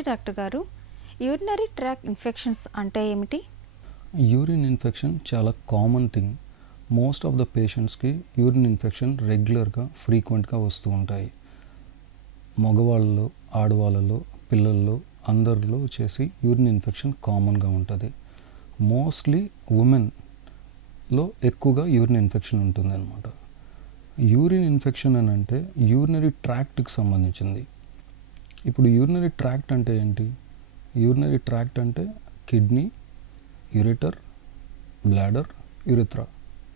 నమస్తే డాక్టర్ గారు. Urinary tract infections అంటే ఏమిటి? యూరిన్ ఇన్ఫెక్షన్ చాలా common thing. Most of the పేషెంట్స్కి యూరిన్ ఇన్ఫెక్షన్ రెగ్యులర్గా ఫ్రీక్వెంట్గా వస్తూ ఉంటాయి. మగవాళ్ళలో, ఆడవాళ్ళలో, పిల్లల్లో అందరిలో వచ్చేసి యూరిన్ ఇన్ఫెక్షన్ కామన్గా ఉంటుంది. మోస్ట్లీ ఉమెన్లో ఎక్కువగా యూరిన్ ఇన్ఫెక్షన్ ఉంటుంది అన్నమాట. యూరిన్ ఇన్ఫెక్షన్ అని అంటే యూరినరీ ట్రాక్ట్కి సంబంధించింది. ఇప్పుడు యూరినరీ ట్రాక్ట్ అంటే ఏంటి? యూరినరీ ట్రాక్ట్ అంటే కిడ్నీ, యూరిటర్, బ్లాడర్, యూరిథ్రా.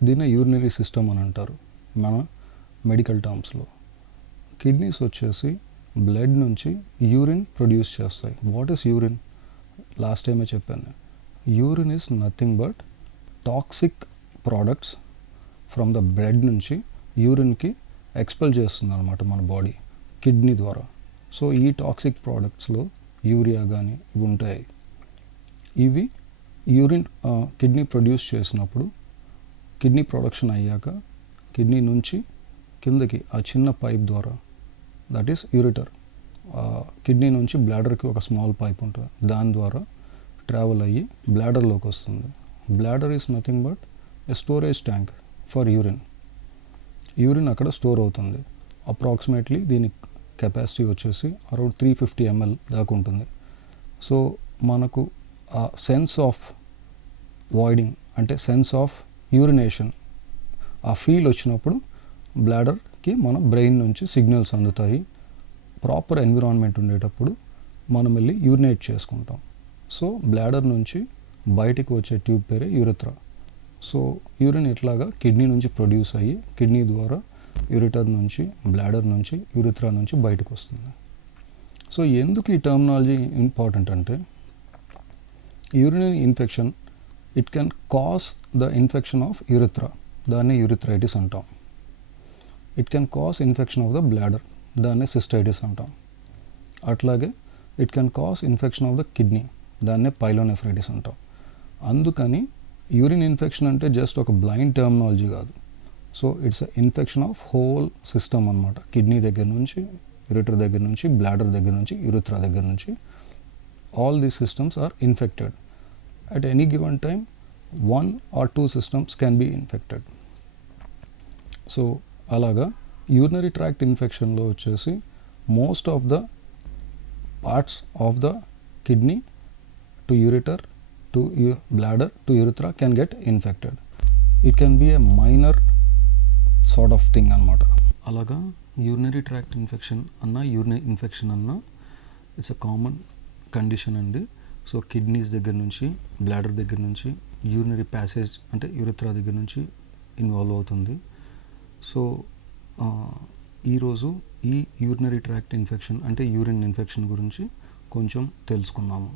దీన్ని యూరినరీ సిస్టమ్ అని అంటారు మన మెడికల్ టర్మ్స్లో. కిడ్నీస్ వచ్చేసి బ్లడ్ నుంచి యూరిన్ ప్రొడ్యూస్ చేస్తాయి. What is urine? లాస్ట్ టైమే చెప్పాను. Urine is nothing but toxic products from the blood నుంచి యూరిన్కి ఎక్స్పెల్ చేస్తుంది అనమాట మన బాడీ కిడ్నీ ద్వారా. సో ఈ టాక్సిక్ ప్రోడక్ట్స్లో యూరియా కానీ ఇవి ఉంటాయి. ఇవి యూరిన్ కిడ్నీ ప్రొడ్యూస్ చేసినప్పుడు కిడ్నీ ప్రొడక్షన్ అయ్యాక కిడ్నీ నుంచి కిందకి ఆ చిన్న పైప్ ద్వారా, దట్ ఈస్ యూరిటర్, కిడ్నీ నుంచి బ్లాడర్కి ఒక స్మాల్ పైప్ ఉంటుంది, దాని ద్వారా ట్రావెల్ అయ్యి బ్లాడర్లోకి వస్తుంది. Bladder is nothing but a storage tank for urine. Urine అక్కడ స్టోర్ అవుతుంది. అప్రాక్సిమేట్లీ దీని కెపాసిటీ వచ్చేసి అరౌండ్ 350 ml దాకా ఉంటుంది. సో మనకు ఆ సెన్స్ ఆఫ్ వాయిడింగ్ అంటే సెన్స్ ఆఫ్ యూరినేషన్ ఆ ఫీల్ వచ్చినప్పుడు బ్లాడర్కి మన బ్రెయిన్ నుంచి సిగ్నల్స్ అందుతాయి. ప్రాపర్ ఎన్విరాన్మెంట్ ఉండేటప్పుడు మనం వెళ్ళి యూరినేట్ చేసుకుంటాం. సో బ్లాడర్ నుంచి బయటికి వచ్చే ట్యూబ్ పేరే యూరిథ్రా. సో యూరిన్ ఇట్లాగా కిడ్నీ నుంచి ప్రొడ్యూస్ అయ్యి కిడ్నీ ద్వారా యూరిటర్ నుంచి, బ్లాడర్ నుంచి, యూరిథ్రా నుంచి బయటకు వస్తుంది. సో ఎందుకు ఈ టర్మినాలజీ ఇంపార్టెంట్ అంటే urinary infection it can cause the infection of urethra, దాన్ని యూరిథ్రైటిస్ అంటాం. It can cause infection of the bladder, దాన్ని సిస్టైటిస్ అంటాం. అట్లాగే it can cause infection of the kidney, దాన్నే పైలోనెఫ్రైటిస్ అంటాం. అందుకని యూరిన్ ఇన్ఫెక్షన్ అంటే జస్ట్ ఒక బ్లైండ్ టర్మినాలజీ కాదు. So it's a infection of whole system అనమాట. కిడ్నీ దగ్గర నుంచి, యూరిటర్ దగ్గర నుంచి, బ్లాడర్ దగ్గర నుంచి, యూరిథ్రా దగ్గర నుంచి, all these systems are infected. At any given time 1 or 2 systems can be infected. So అలాగా యూరినరీ ట్రాక్ట్ ఇన్ఫెక్షన్లో వచ్చేసి most of the parts of the kidney to ureter to bladder to urethra can get infected. It can be a minor sort of thing అన్నమాట. అలాగా urinary tract infection అన్న urinary infection అన్న it's a common condition అండి. So kidneys దగ్గర నుంచి, bladder దగ్గర నుంచి, urinary passage అంటే యూరిథ్రా దగ్గర నుంచి ఇన్వాల్వ్ అవుతుంది. సో ఈరోజు ఈ యూరినరీ ట్రాక్ట్ ఇన్ఫెక్షన్ అంటే యూరిన్ ఇన్ఫెక్షన్ గురించి కొంచెం తెలుసుకున్నాము.